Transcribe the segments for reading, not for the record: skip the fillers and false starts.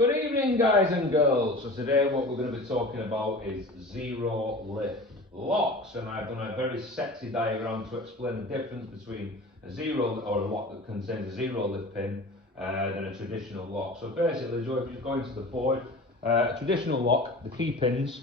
Good evening, guys and girls. So today what we're going to be talking about is zero lift locks, and I've done a very sexy diagram to explain the difference between a zero or a lock that contains a zero lift pin than a traditional lock. So basically, Joe, if you go into the board, a traditional lock, the key pins,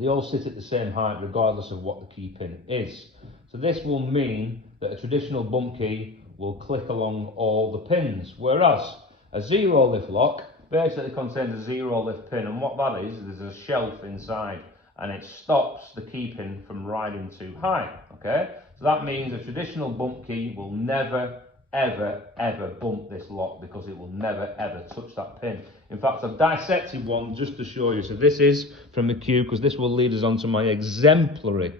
they all sit at the same height regardless of what the key pin is. So this will mean that a traditional bump key will click along all the pins, whereas a zero lift lock basically contains a zero lift pin, and what that is, there's a shelf inside and it stops the key pin from riding too high. Okay, so that means a traditional bump key will never ever bump this lock because it will never ever touch that pin. In fact, I've dissected one just to show you. So this is from the Q, because this will lead us on to my exemplary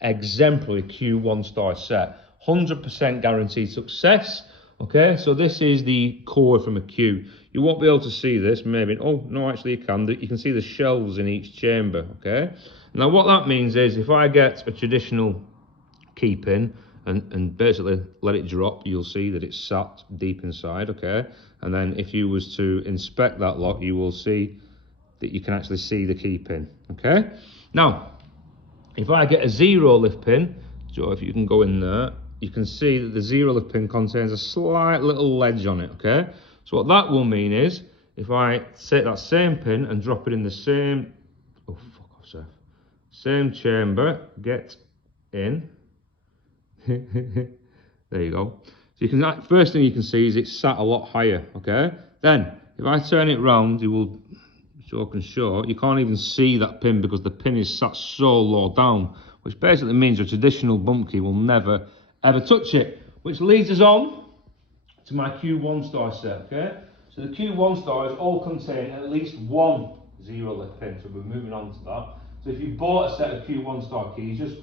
Q 1-star set, 100% guaranteed success. Okay, so this is the core from a Q. You won't be able to see this, maybe. Oh, no, actually you can. You can see the shelves in each chamber, okay? Now, what that means is if I get a traditional key pin and basically let it drop, you'll see that it's sat deep inside, okay? And then if you was to inspect that lock, you will see that you can actually see the key pin, okay? Now, if I get a zero lift pin, Joe, if you can go in there, you can see that the zero lift pin contains a slight little ledge on it, okay? So what that will mean is, if I take that same pin and drop it in the same, oh fuck off, Seth, same chamber, get in, there you go. So you can, first thing you can see is it's sat a lot higher, okay? Then, if I turn it round, you will, so I can show, you can't even see that pin because the pin is sat so low down, which basically means a traditional bump key will never ever touch it, which leads us on to my Q 1-star set, okay? So the Q 1-stars all contain at least one zero lift pin, so we're moving on to that. So if you bought a set of Q 1-star keys, just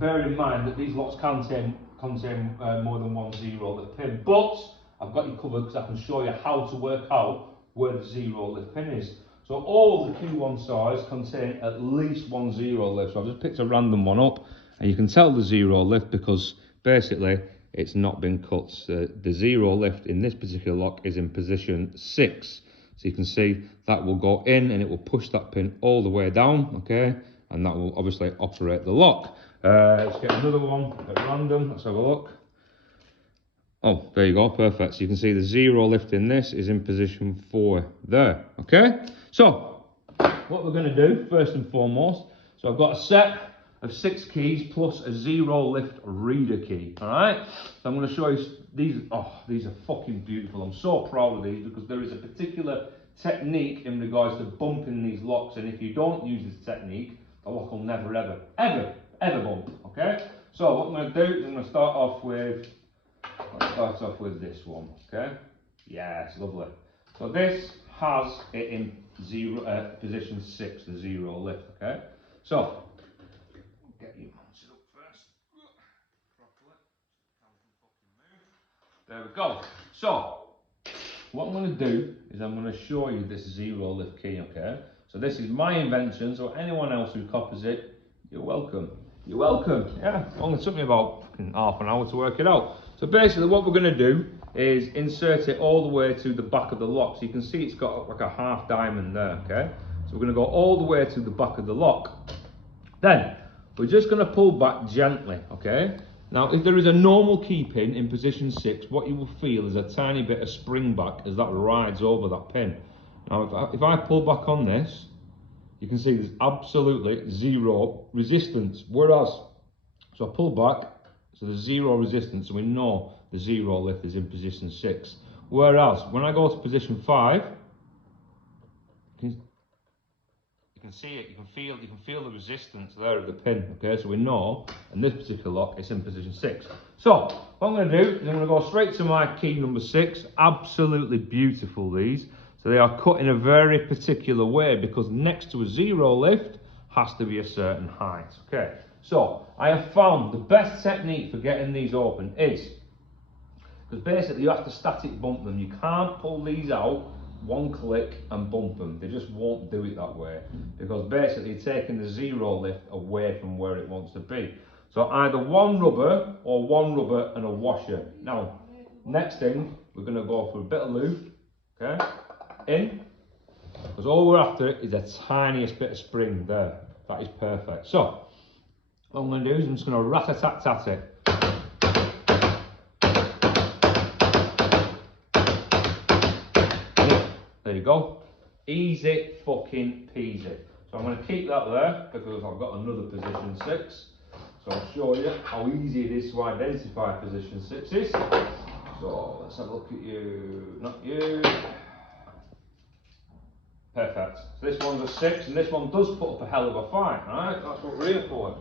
bear in mind that these locks contain more than one zero lift pin, but I've got you covered because I can show you how to work out where the zero lift pin is. So all the Q 1-stars contain at least one zero lift, so I've just picked a random one up, and you can tell the zero lift because basically it's not been cut. So the zero lift in this particular lock is in position 6. So you can see that will go in and it will push that pin all the way down, okay? And that will obviously operate the lock. Let's get another one at random. Let's have a look. Oh, there you go, perfect. So you can see the zero lift in this is in position 4 there, okay? So what we're going to do first and foremost, so I've got a set of 6 keys plus a zero lift reader key, all right? So I'm going to show you these. Oh, these are fucking beautiful. I'm so proud of these because there is a particular technique in regards to bumping these locks, and if you don't use this technique, the lock will never ever bump, okay? So what I'm going to do is I'm going to start off with, this one, okay? Yeah, it's lovely. So this has it in position 6, the zero lift, okay? So get you mounted up first, properly. There we go. So what I'm going to do is I'm going to show you this zero lift key, okay? So this is my invention, so anyone else who copies it, you're welcome. You're welcome. Yeah, it only took me about half an hour to work it out. So basically what we're going to do is insert it all the way to the back of the lock. So you can see it's got like a half diamond there, okay? So we're going to go all the way to the back of the lock. Then we're just going to pull back gently, okay? Now, if there is a normal key pin in position 6, what you will feel is a tiny bit of spring back as that rides over that pin. Now, if I pull back on this, you can see there's absolutely zero resistance. Whereas, so I pull back, so there's zero resistance, so we know the zero lift is in position 6. Whereas, when I go to position 5, you can see it, you can feel the resistance there of the pin, okay? So we know, in this particular lock, it's in position 6. So, what I'm going to do is I'm going to go straight to my key number 6. Absolutely beautiful, these. So they are cut in a very particular way because next to a zero lift has to be a certain height, okay? So, I have found the best technique for getting these open is, because basically you have to static bump them. You can't pull these out one click and bump them. They just won't do it that way because basically you're taking the zero lift away from where it wants to be. So either one rubber or one rubber and a washer. Now, next thing, we're going to go for a bit of lube, okay? in, because all we're after is the tiniest bit of spring there. That is perfect. So, what I'm going to do is I'm just going to rat-a-tat-tat it. There you go. Easy fucking peasy. So I'm going to keep that there because I've got another position 6. So I'll show you how easy it is to identify position 6s. So let's have a look at you, not you. Perfect. So this one's a 6 and this one does put up a hell of a fight, right? That's what we're here for.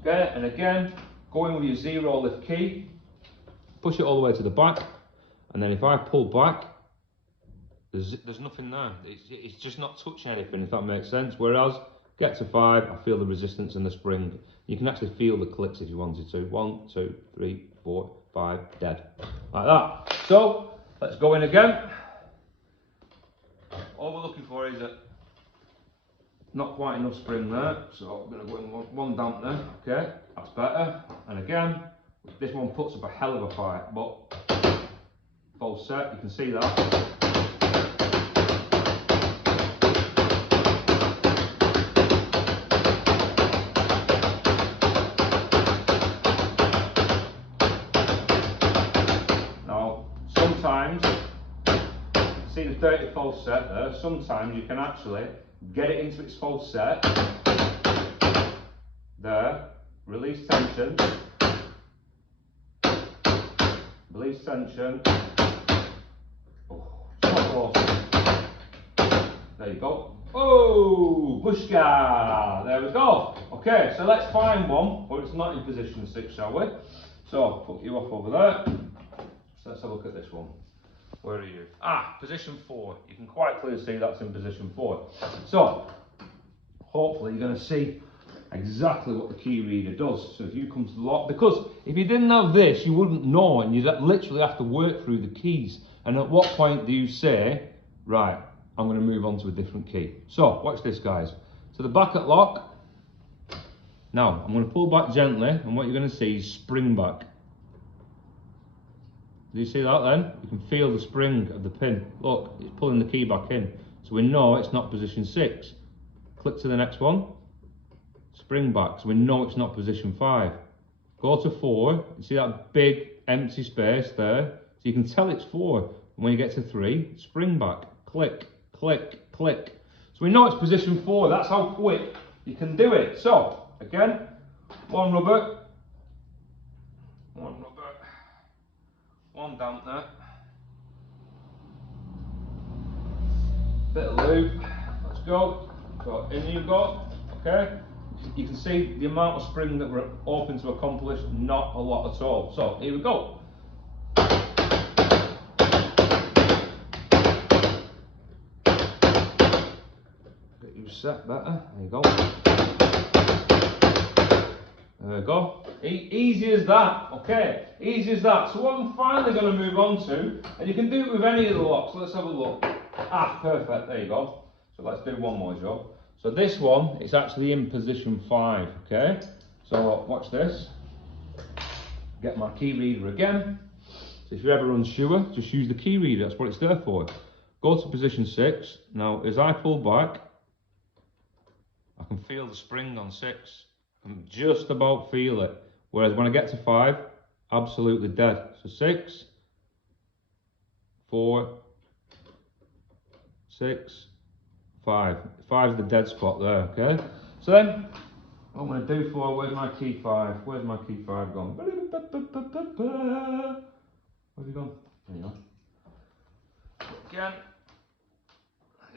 Okay, and again, going with your 0 lift key, push it all the way to the back, and then if I pull back, there's nothing there. It's just not touching anything, if that makes sense. Whereas, get to 5, I feel the resistance in the spring. You can actually feel the clicks if you wanted to. 1, 2, 3, 4, 5, dead. Like that. So, let's go in again. All we're looking for is not quite enough spring there, so I'm going to go in one damp there. Okay, that's better. And again, this one puts up a hell of a fight, but false set, you can see that. Sometimes, see the dirty false set there, sometimes you can actually get it into its false set, there, release tension, release tension, oh, so close. There you go. Oh, bushka, there we go. Okay, so let's find one where it's not in position 6, shall we? So, I'll put you off over there. So let's have a look at this one. Where are you? Ah, position 4. You can quite clearly see that's in position 4. So, hopefully you're going to see exactly what the key reader does. So if you come to the lock, because if you didn't have this, you wouldn't know, and you'd literally have to work through the keys. And at what point do you say, right, I'm going to move on to a different key? So, watch this, guys. So the back at lock. Now, I'm going to pull back gently, and what you're going to see is spring back. Do you see that then? You can feel the spring of the pin. Look, it's pulling the key back in. So we know it's not position 6. Click to the next one. Spring back. So we know it's not position 5. Go to 4. You see that big empty space there? So you can tell it's 4. And when you get to 3, spring back. Click, click, click. So we know it's position 4. That's how quick you can do it. So, again, one rubber. One damp there. Bit of lube. Let's go. So in you go. Okay. You can see the amount of spring that we're open to accomplish. Not a lot at all. So here we go. Get you set better. There you go. There we go. Easy as that, okay? Easy as that. So what I'm finally going to move on to, and you can do it with any of the locks. Let's have a look. Ah, perfect. There you go. So let's do one more job. So this one is actually in position 5, okay? So watch this. Get my key reader again. So if you're ever unsure, just use the key reader. That's what it's there for. Go to position 6. Now, as I pull back, I can feel the spring on 6. I can just about feel it. Whereas when I get to 5, absolutely dead. So 6, 4, 6, 5. 5 is the dead spot there, okay? So then, what I'm going to do for, where's my key 5? Where's my key 5 gone? Where have you gone? There you go. Again,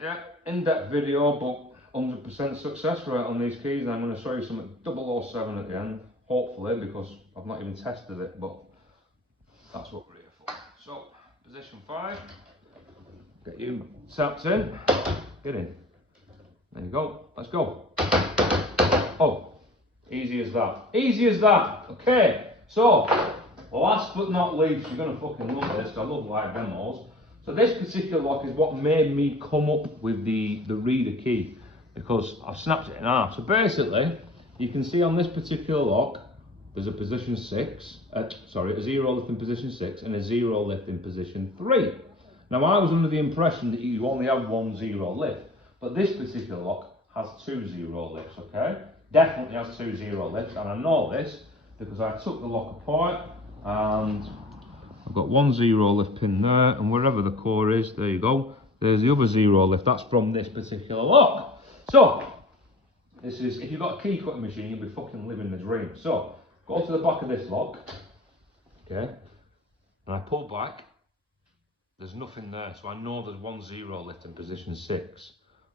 yeah, in-depth video, but 100% success rate on these keys. And I'm going to show you something 007 at the end, hopefully, because I've not even tested it, but that's what we're here for. So, position 5, get you tapped in, get in. There you go, let's go. Oh, easy as that. Easy as that. Okay, so, last but not least, you're going to fucking love this, I love live demos. So this particular lock is what made me come up with the reader key, because I've snapped it in half. So basically, you can see on this particular lock, there's a position 6, a 0 lift in position 6 and a 0 lift in position 3. Now I was under the impression that you only have 1 0 lift, but this particular lock has 2 0 lifts, okay? Definitely has 2 0 lifts, and I know this because I took the lock apart and I've got 1 0 lift pin there, and wherever the core is, there you go. There's the other 0 lift, that's from this particular lock. So, this is, if you've got a key cutting machine, you'll be fucking living the dream. So, go to the back of this lock, okay, and I pull back, there's nothing there, so I know there's 1 0 lift in position 6.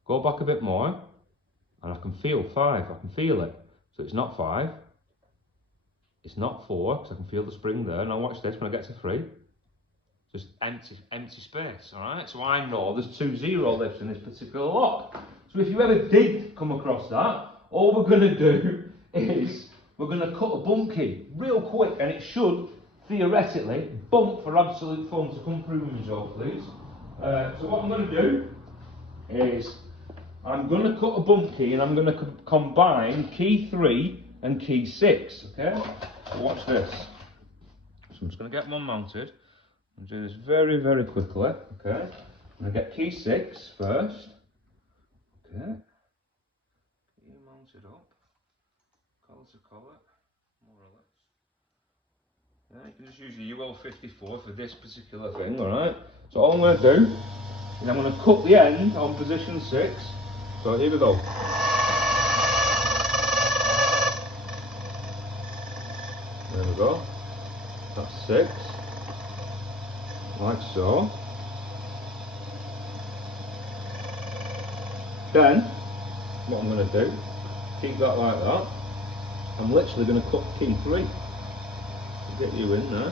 Go back a bit more, and I can feel 5, I can feel it. So it's not 5, it's not 4, because I can feel the spring there. Now watch this, when I get to 3, just empty space, alright? So I know there's 2 0 lifts in this particular lock. So if you ever did come across that, all we're going to do is we're going to cut a bump key real quick, and it should theoretically bump for absolute fun. To come through with me, Joe, please. So what I'm going to do is I'm going to cut a bump key, and I'm going to combine key 3 and key 6, okay? So watch this. So I'm just going to get one mounted and do this very, very quickly, okay? I'm going to get key 6 first, okay? Key mounted up, collar to collar, more or less. Yeah, you can just use your UL 54 for this particular thing, alright? So all I'm going to do is I'm going to cut the end on position 6. So here we go. There we go. That's 6. Like so. Then, what I'm going to do, keep that like that. I'm literally going to cut key 3. Get you in there.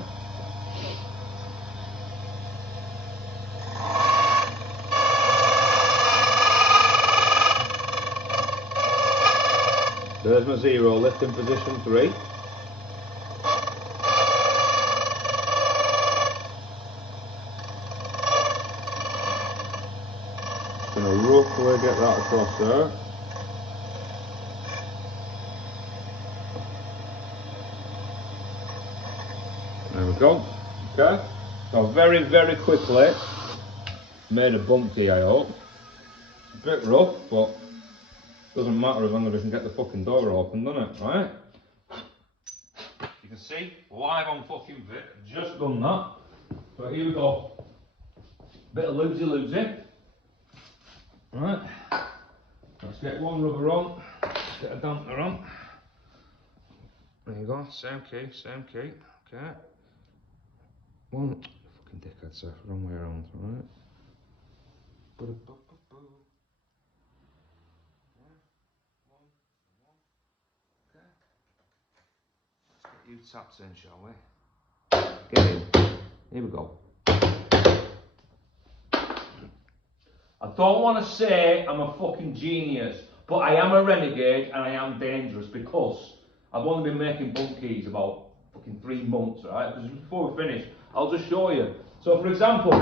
There's my 0 lift in position 3. Going to roughly get that across there. There we go. Okay. So very, very quickly made a bump key, I hope. It's a bit rough, but doesn't matter as long as I can get the fucking door open, doesn't it? Right? You can see, live on fucking vid, just done that. So here we go. Bit of loosey-loosey. Right. Let's get one rubber on. Let's get a dampener on. There you go, same key, okay. One, fucking dickhead, sir, wrong way around, right? You tapped in, shall we? Get in. Here we go. I don't want to say I'm a fucking genius, but I am a renegade and I am dangerous because I've only been making bump keys about fucking 3 months, right? Because before we finish, I'll just show you. So for example,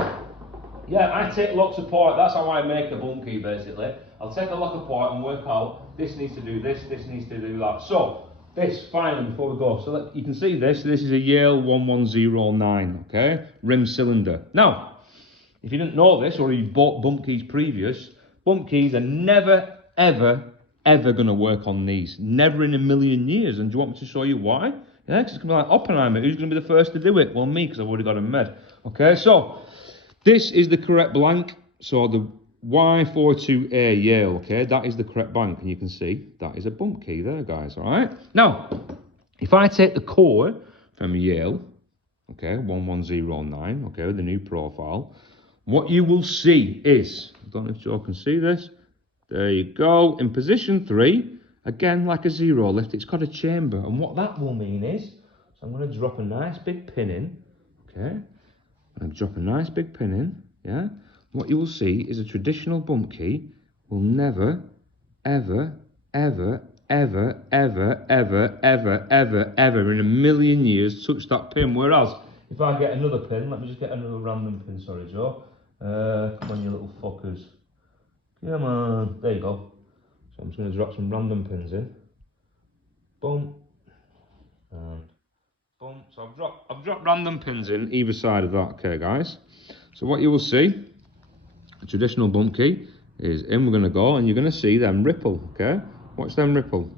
yeah, I take locks apart. That's how I make a bump key basically. I'll take a lock apart and work out this needs to do this needs to do that. So this, finally, before we go, so you can see this is a Yale 1109, okay, rim cylinder. Now, if you didn't know this, or you bought bump keys previous, bump keys are never, ever, ever going to work on these. Never in a million years. And do you want me to show you why? Yeah, because it's going to be like Oppenheimer. Who's going to be the first to do it? Well, me, because I've already got them made. Okay, so this is the correct blank. So the Y42A Yale, okay, that is the correct blank. And you can see that is a bump key there, guys, all right? Now, if I take the core from Yale, okay, 1109, okay, with the new profile, what you will see is, I don't know if Joe can see this, there you go, in position 3, again, like a 0 lift, it's got a chamber, and what that will mean is, so I'm going to drop a nice big pin in, okay, I'm going to drop a nice big pin in, yeah, what you will see is a traditional bump key will never, ever, ever, ever, ever, ever, ever, ever, ever in a million years touch that pin, whereas, if I get another pin, let me just get another random pin, sorry Joe, come on you little fuckers, come on, there you go. So I'm just going to drop some random pins in, boom, and boom. So I've dropped random pins in either side of that, okay guys. So what you will see, a traditional bump key, is in we're going to go, and you're going to see them ripple, okay? Watch them ripple.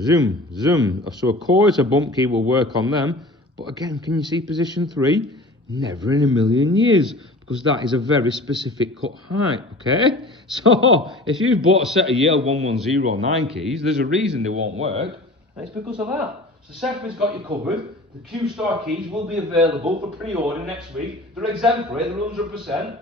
Zoom, zoom. So of course a bump key will work on them, but again, can you see position 3? Never in a million years, because that is a very specific cut height, okay? So if you've bought a set of Yale 1109 keys, there's a reason they won't work, and it's because of that. So Sefri's got you covered. The Q-Star keys will be available for pre-order next week. They're exemplary, they're 100%.